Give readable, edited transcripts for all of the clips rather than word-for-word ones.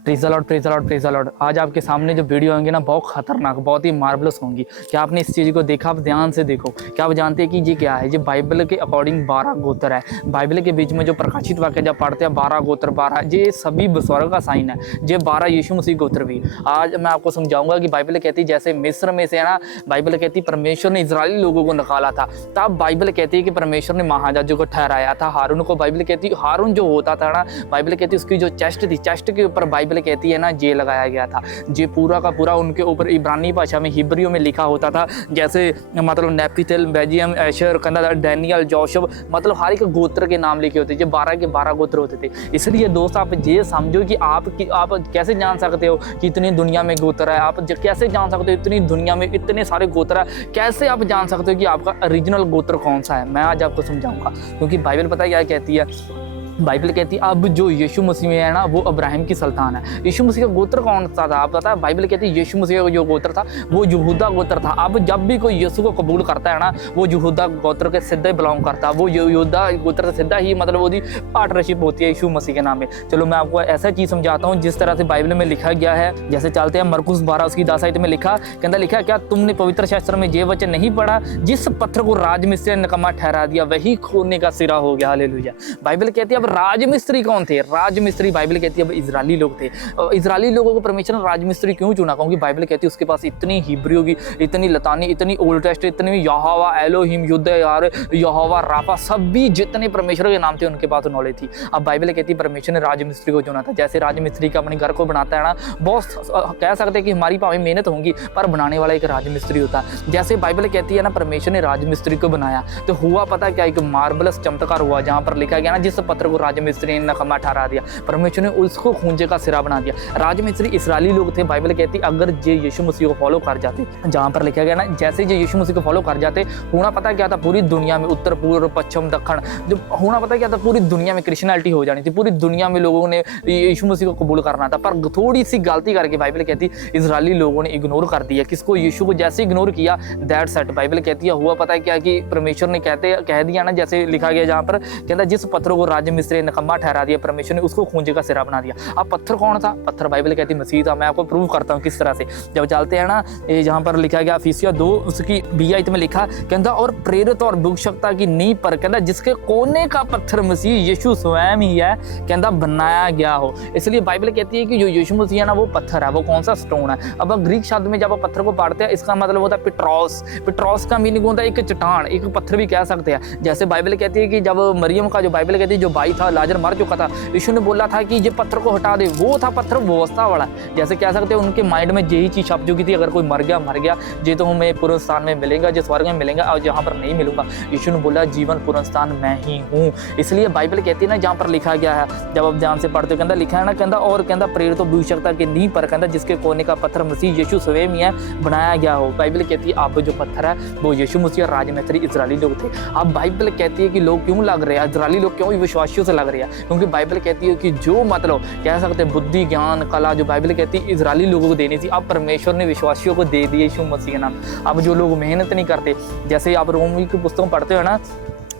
Praise the Lord, praise the Lord, praise the Lord. आज आपके सामने जो वीडियो होंगी ना बहुत खतरनाक, बहुत ही मार्वलस होंगी। क्या आपने इस चीज़ को देखा? आप ध्यान से देखो। क्या आप जानते हैं कि ये क्या है? ये बाइबल के अकॉर्डिंग 12 गोत्र है। बाइबल के बीच में जो प्रकाशित वाक्य जब पढ़ते हैं 12 गोत्र, 12 ये सभी स्वर्ग का साइन है। ये 12 यीशु मसीह गोत्र भी। आज मैं आपको समझाऊंगा कि बाइबल कहती है जैसे मिस्र में से है ना, बाइबल कहती है परमेश्वर ने इजरायली लोगों को निकाला था, तब बाइबल कहती है कि परमेश्वर ने महाराजों को ठहराया था हारून को। बाइबल कहती है हारून जो होता था ना, बाइबल कहती है उसकी जो चेस्ट थी, चेस्ट के ऊपर बाइबल कहती है ना ये लगाया गया था। ये पूरा का पूरा उनके ऊपर इब्रानी भाषा में, हिब्रियों में लिखा होता था। जैसे मतलब नेपिथेल, बेजियम, एशर, कन्ना, डैनियल, जोशब, मतलब हर एक गोत्र के नाम लिखे होते थे। 12 के 12 गोत्र होते थे। इसलिए दोस्त आप ये समझो कि आप कैसे जान सकते हो कि इतनी दुनिया में गोत्र है। आप कैसे जान सकते हो इतनी दुनिया में इतने सारे गोत्र है? कैसे आप जान सकते हो कि आपका ओरिजिनल गोत्र कौन सा है? मैं आज आपको समझाऊंगा, क्योंकि बाइबल पता है क्या कहती है? बाइबल कहती है अब जो यीशु मसीह में है ना वो अब्राहम की संतान है। यीशु मसीह का गोत्र कौन सा था आप पता है? बाइबल कहती है यीशु मसीह का जो गोत्र था वो यहूदा गोत्र था। अब जब भी कोई यीशु को कबूल करता है ना, वो यहूदा गोत्र के सीधे बिलोंग करता है। वो यहूदा गोत्र से सीधा ही मतलब वो पार्टनरशिप होती है यीशु मसीह के नाम में। चलो मैं आपको ऐसा चीज़ समझाता हूँ जिस तरह से बाइबल में लिखा गया है। जैसे चलते हैं मरकुस 12 उसकी 10 में लिखा, कहता लिखा क्या तुमने पवित्र शास्त्र में ये वचन नहीं पढ़ा, जिस पत्थर को राजमिस्त्री ने निकम्मा ठहरा दिया वही खोने का सिरा हो गया। हालेलुया। बाइबल कहती है अब राजमिस्त्री कौन थे? राजमिस्त्री बाइबल कहती है अब इजरायली लोग थे। इजरायली लोगों को परमेश्वर ने राजमिस्त्री क्यों चुना? क्योंकि बाइबल कहती है उसके पास इतनी हिब्रियों की, इतनी लतानी, इतनी ओल्ड टेस्ट, इतनी यहोवा, एलोहिम, युद्ध यार, यहोवा, राफा, सभी जितने परमेश्वर के नाम थे उनके पास नॉलेज थी। अब बाइबल कहती है परमेश्वर ने राजमिस्त्री को चुना था। जैसे राजमिस्त्री का अपने घर को बनाता है ना, बहुत कह सकते हैं कि हमारी भावी मेहनत होगी पर बनाने वाला एक राजमिस्त्री होता है। जैसे बाइबल कहती है ना परमेश्वर ने राजमिस्त्री को बनाया, तो हुआ पता क्या? एक मार्बलस चमत्कार हुआ जहाँ पर लिखा गया ना जिस पत्थर को राजमिस्त्री ने नकम्मा ठहरा दिया, परमेश्वर ने उसको खूंजे का सिरा बना दिया। राजमिस्त्री इस्राएली लोग थे। बाइबल कहती अगर ये यीशु मसीह को फॉलो कर जाते, जहाँ पर लिखा गया ना जैसे ये यीशु मसीह को फॉलो कर जाते, होना पता क्या था? पूरी दुनिया में उत्तर, पूर्व, पश्चिम, दक्षिण, जो होना पता क्या था? पूरी दुनिया में क्रिश्चियनिटी हो जानी थी। पूरी दुनिया में लोगों ने यीशु मसीह को कबूल करना था। पर थोड़ी सी गलती करके बाइबल कहती इजरायली लोगों ने इग्नोर कर दिया। किसको? यीशु को। जैसे इग्नोर किया दैट सेट बाइबल कहती है हुआ पता है क्या कि परमेश्वर ने कह दिया ना, जैसे लिखा गया जहाँ पर कहता जिस पत्थरों को राजमिस्त्री ने निकम्मा ठहरा दिया, परमेश्वर ने उसको खूंजे का सिरा बना दिया। अब पत्थर कौन था? पत्थर बाइबल कहती मसीह था। मैं आपको प्रूव करता हूँ किस तरह से। जब चलते हैं ना जहाँ पर लिखा गया इफिसियों 2 उसकी 20 में लिखा कहता और प्रेरित और भविष्यवक्ता की नींव पर कहता जिसके कोने का पत्थर मसीह यीशु स्वयं ही है कहता बनाया गया हो। इसलिए बाइबल कहती है कि जो यीशु मसीह है ना वो पत्थर है। वो कौन सा? स्टोन है। अब ग्रीक शब्द में जब आप पत्थर को पढ़ते हैं इसका मतलब होता है पिट्रोस। पिट्रोस का मीनिंग होता है एक चट्टान, एक पत्थर भी कह सकते हैं। जैसे बाइबल कहती है कि जब मरियम का जो बाइबल कहती है जो भाई था लाजर मर चुका था, यीशु ने बोला था कि ये पत्थर को हटा दे। वो था पत्थर व्यवस्था वाला। जैसे कह सकते हैं उनके माइंड में यही चीज छप चुकी थी अगर कोई मर गया ये तो हमें पूर्ण स्थान में मिलेगा, जो स्वर्ग में मिलेगा, और जहाँ पर नहीं मिलूंगा यीशु ने बोला जीवन पूर्ण स्थान मैं ही हूँ। इसलिए बाइबल कहती है ना जहाँ पर लिखा गया है, जब आप ध्यान से पढ़ते हो कहता लिखा है ना कहता और कहता प्रेरित भविष्यवक्ता की नींव पर कहता जिसके कोने का पत्थर मसीह यीशु स्वयं ही है बनाया गया हो। बाइबल कहती है आप जो पत्थर है वो यीशु मसीह और राजमिस्त्री इजरायली लोग थे। अब बाइबल कहती है कि लोग क्यों लग रहे हैं, इजरायली लोग क्यों विश्वासियों से लग रहे हैं? क्योंकि बाइबल कहती है कि जो मतलब कह सकते हैं बुद्धि, ज्ञान, कला जो बाइबल कहती है इजरायली लोगों को देनी थी, अब परमेश्वर ने विश्वासियों को दे दिए यीशु मसीह के नाम। अब जो लोग मेहनत नहीं करते, जैसे आप रोमी की पुस्तक पढ़ते हो ना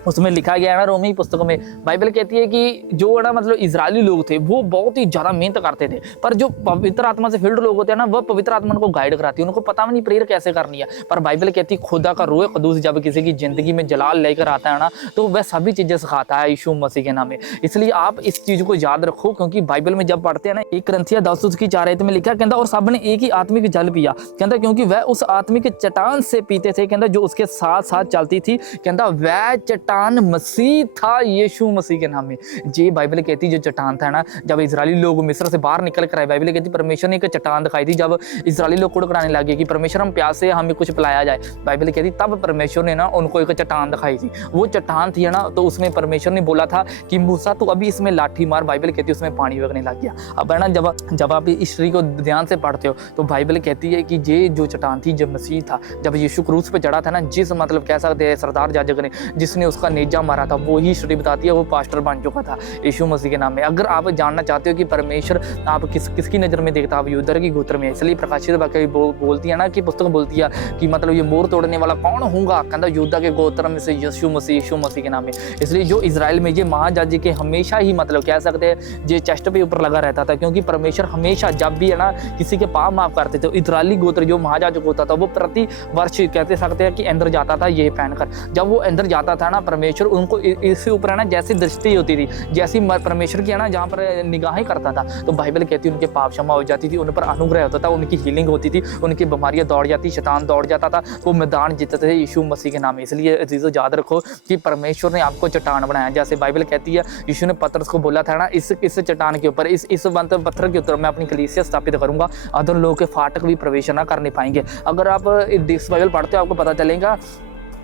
उसमें लिखा गया है ना रोमी पुस्तकों में बाइबल कहती है कि जो ना मतलब इजरायली लोग थे वो बहुत ही ज़्यादा मेहनत करते थे, पर जो पवित्र आत्मा से फिल्ड लोग होते हैं ना वह पवित्र आत्मा उनको गाइड कराती है। उनको पता भी नहीं प्रेयर कैसे करनी है, पर बाइबल कहती है खुदा का रूह क़ुद्दूस जब किसी की ज़िंदगी में जलाल लेकर आता है ना तो वह सभी चीज़ें सिखाता है यीशु मसीह के नाम में। इसलिए आप इस चीज़ को याद रखो, क्योंकि बाइबल में जब पढ़ते हैं ना 1 कुरिन्थियों 10:4 में लिखा कहता और सब ने एक ही आत्मिक जल पिया कहता क्योंकि वह उस आत्मिक चट्टान से पीते थे कहता जो उसके साथ साथ चलती थी कहता वह चट्टान मसीह था यीशु मसीह के नाम में। ये बाइबल कहती जो चट्टान था ना जब इजरायली लोग मिस्र से बाहर निकल कर आए, बाइबल कहती परमेश्वर ने एक चट्टान दिखाई थी। जब इजरायली लोग कुड़कुड़ाने लगे कि परमेश्वर हम प्यासे हमें कुछ पिलाया जाए, बाइबल कहती तब परमेश्वर ने ना उनको एक चट्टान दिखाई थी। वो चट्टान थी ना तो उसमें परमेश्वर ने बोला था कि मूसा तू अभी इसमें लाठी मार, बाइबल कहती उसमें पानी वगने लग गया। अब है ना जब आप हिस्ट्री को ध्यान से पढ़ते हो तो बाइबल कहती है कि ये जो चट्टान थी जब मसीह था, जब यीशु क्रूस पे चढ़ा था ना, जिस मतलब कह सकते हैं सरदार जाजक ने जिसने उसका उसका नेजा मारा था, वो ही स्टोरी बताती है, वो पास्टर बन चुका था यीशु मसीह के नाम में। अगर आप जानना चाहते हो कि परमेश्वर आप किसकी नज़र में देखता है, आप यूदा के गोत्र में, इसलिए प्रकाशित वाक्य बोलती है ना कि पुस्तक बोलती है कि मतलब ये मोर तोड़ने वाला कौन होगा, कहता यूदा के गोत्र में से यीशु मसीह के नाम में। इसलिए जो इजराइल में ये महाजाजी के हमेशा ही मतलब कह सकते हैं ये चेस्ट पे ऊपर लगा रहता था, क्योंकि परमेश्वर हमेशा जब भी है ना किसी के पाप माफ करते थे, इजरायली गोत्र जो महाजाजक होता था वो प्रति वर्ष कहते सकते हैं कि अंदर जाता था ये पहनकर। जब वो अंदर जाता था ना, परमेश्वर उनको इसके ऊपर है ना जैसी दृष्टि होती थी, जैसी परमेश्वर की है ना जहाँ पर निगाहें करता था, तो बाइबल कहती है उनके पाप क्षमा हो जाती थी, उन पर अनुग्रह होता था, उनकी हीलिंग होती थी, उनकी बीमारियां दौड़ जाती, शैतान दौड़ जाता था, वो मैदान जीतते थे यीशु मसीह के नाम में। इसलिए अजीजों याद रखो कि परमेश्वर ने आपको चट्टान बनाया, जैसे बाइबल कहती है यीशु ने पतरस को बोला था ना, इस चट्टान के ऊपर, इस पत्थर के ऊपर मैं अपनी कलीसिया स्थापित करूंगा, अधम लोग के फाटक भी प्रवेश ना करने पाएंगे। अगर आप बाइबल पढ़ते हो आपको पता चलेगा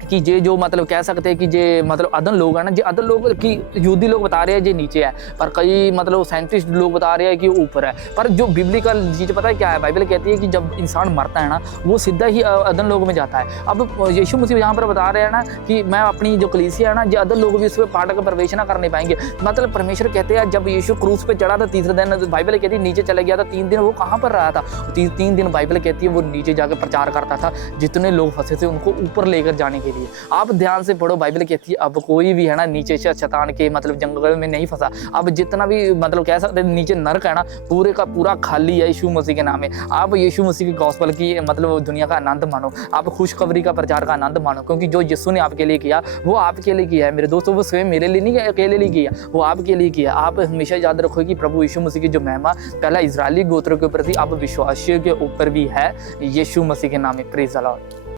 कि ये जो मतलब कह सकते हैं कि ये मतलब अदन लोग है ना, ये अदन लोग की यहूदी लोग बता रहे हैं ये नीचे है, पर कई मतलब साइंटिस्ट लोग बता रहे हैं कि ऊपर है। पर जो बिब्लिकल चीज़ पता है क्या है, बाइबल कहती है कि जब इंसान मरता है ना वो सीधा ही अदन लोग में जाता है। अब यीशु मसीह यहाँ पर बता रहे हैं ना कि मैं अपनी जो कलीसिया है ना, ये अदन लोग भी उस पर फाटक प्रवेश ना करने पाएंगे। मतलब परमेश्वर कहते हैं जब यीशु क्रूस पे चढ़ा था तीसरे दिन, बाइबल कहती है नीचे चला गया था, 3 दिन वो कहाँ पर रहा था, 3 दिन बाइबल कहती है वो नीचे जाकर प्रचार करता था, जितने लोग फंसे थे उनको ऊपर लेकर जाने के लिए। आप ध्यान से पढ़ो, बाइबल कहती है अब कोई भी है ना नीचे से शैतान के मतलब जंगल में नहीं फंसा। अब जितना भी मतलब कह सकते हैं नीचे नरक है ना पूरे का पूरा खाली है यीशु मसीह के नाम में। आप यीशु मसीह की गॉस्पेल की मतलब दुनिया का आनंद मानो, आप खुशखबरी का प्रचार का आनंद मानो, क्योंकि जो यीशु ने आपके लिए किया वो आपके लिए किया है मेरे दोस्तों, वो स्वयं मेरे लिए नहीं अकेले लिए किया, वो आपके लिए किया। आप हमेशा याद रखो कि प्रभु यीशु मसीह की जो महिमा पहला इजरायली गोत्रों के ऊपर थी, अब विश्वासियों के ऊपर भी है यीशु मसीह के नाम में। Praise the Lord.